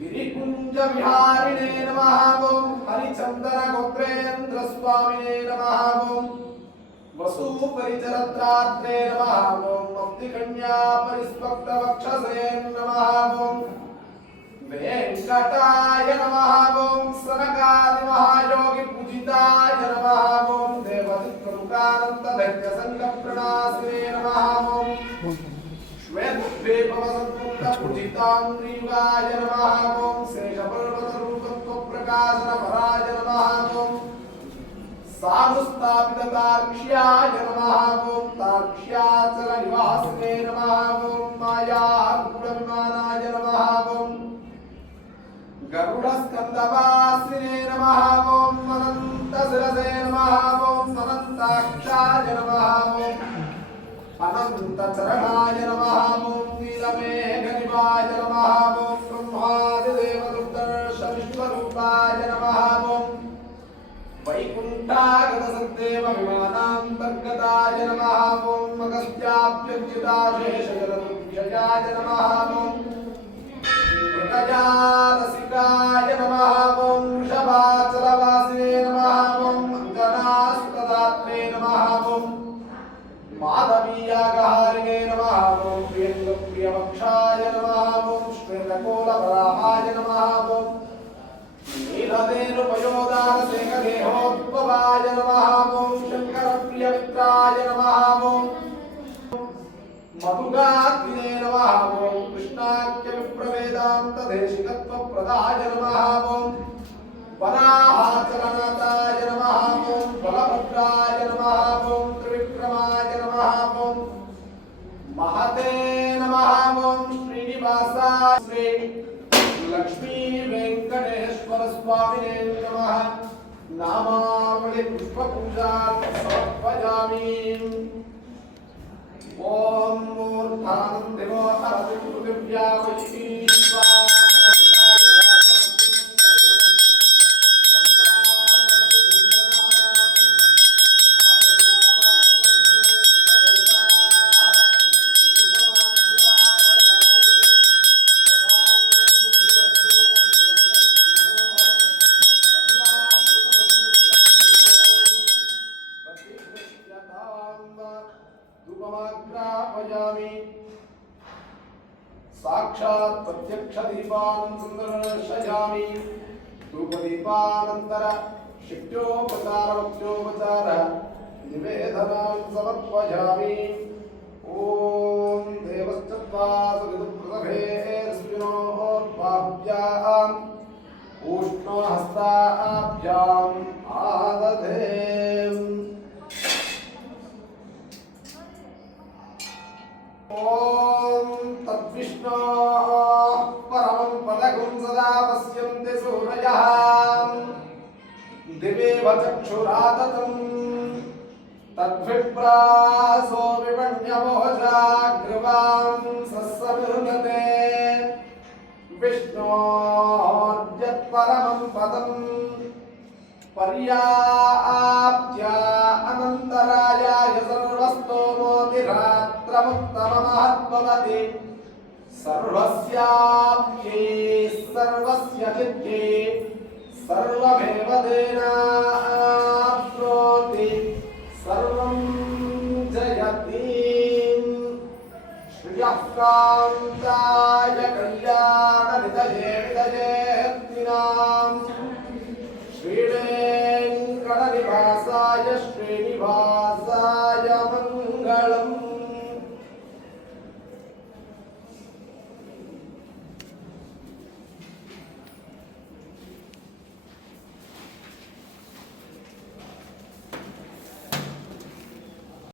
गिरिकुंज विहारिणे नमः ओम हरिचंदन गोत्रेंद्र स्वामिने नमः ओम वसु परिचरत्रात्रे नमः ओम मुक्तिकन्या परिस्वक्त वक्षसे नमः ओम वेंकटाय नमः ओम सनकादि महायोगी पूजिताय नमः ओम देवदत्तमुखानंद दैत्य संकट प्रणासिने नमः ओम श्वेतद्वीपवसन्तुक्त पूजितांग्रीवाय नमः ओम शेषपर्वत रूपत्व प्रकाशन पराय नमः ओम सानुस्थापिततार्क्ष्याय नमः ओम तार्क्ष्याचल निवासिने नमः ओम माया गूढ़विमानाय नमः ओम गरुडस्कन्दवासिने नमः ओम अनन्तशिरसे नमः ओम अनन्ताक्षाय नमः ओम अनन्तचरणाय नमः ओम नीलमेघनिवाय नमः ओम ब्रह्मादिदेवदुर्दर्शविश्वरूपाय नमः ओम वैकुण्ठागतसद्देव विमानान्तर्गताय नमः ओम अगस्त्याभ्युच्युताशेषजलदुर्विषयाय नमः ओम मृगजारसिकाय नमः ओम वृषभाचलवासिने नमः ओम अञ्जनासुतदात्रे नमः ओम माधवीयागहारिणे नमः ओम प्रियंगप्रियवक्षाय नमः ओम श्वेतकोलवराहाय नमः ओम नीलधेनुपयोदारसेकदेहोद्भवाय नमः ओम शङ्करप्रियमित्राय नमः ओम मधुगात्रिणे नमः ओम कृष्णाख्यविप्रवेदान्तदेशिकत्वप्रदाय नमः ओम वराहाचलनाथाय नमः ओम बलभद्राय नमः ओम त्रिविक्रमाय नमः ओम महते नमः ओम श्रीनिवासाय श्री लक्ष्मी वेंकटेश्वर स्वामिने नमः नामावली पुष्पपूजा समर्पयामि ओम मूर्धानंदिवो हरति पृथिव्या वैश्वी साक्षात् प्रत्यक्ष दीपान सुंदरशयामि धूपदीपानंतर शिष्योपचार निवेदनां समर्पयामि ओम देवश्चत्वासुविदुप्रसभे स्विनोर्भाव्याम् उष्णहस्ताभ्याम् आदधे ओम तद्विष्णो परमं पदगुं सदा पश्यन्ति सूरयः दिवेव चक्षुरादतं तद्विप्रासो विवण्यमोजाग्रवां सस्सविर्नते विष्णोर्यत्परमं पदं पर्याप्त्य अनन्तरायाय सर्वस्तोमोतिरात्रमुत्तममहद्भवति सर्वस्याप्ये सर्वस्य नित्ये सर्वमेव तेनाप्नोति सर्वं जयति श्रियः कान्ताय कल्याणनिधये विधयेऽर्थिनाम् श्रीवेङ्कटनिवासाय श्रीनिवासाय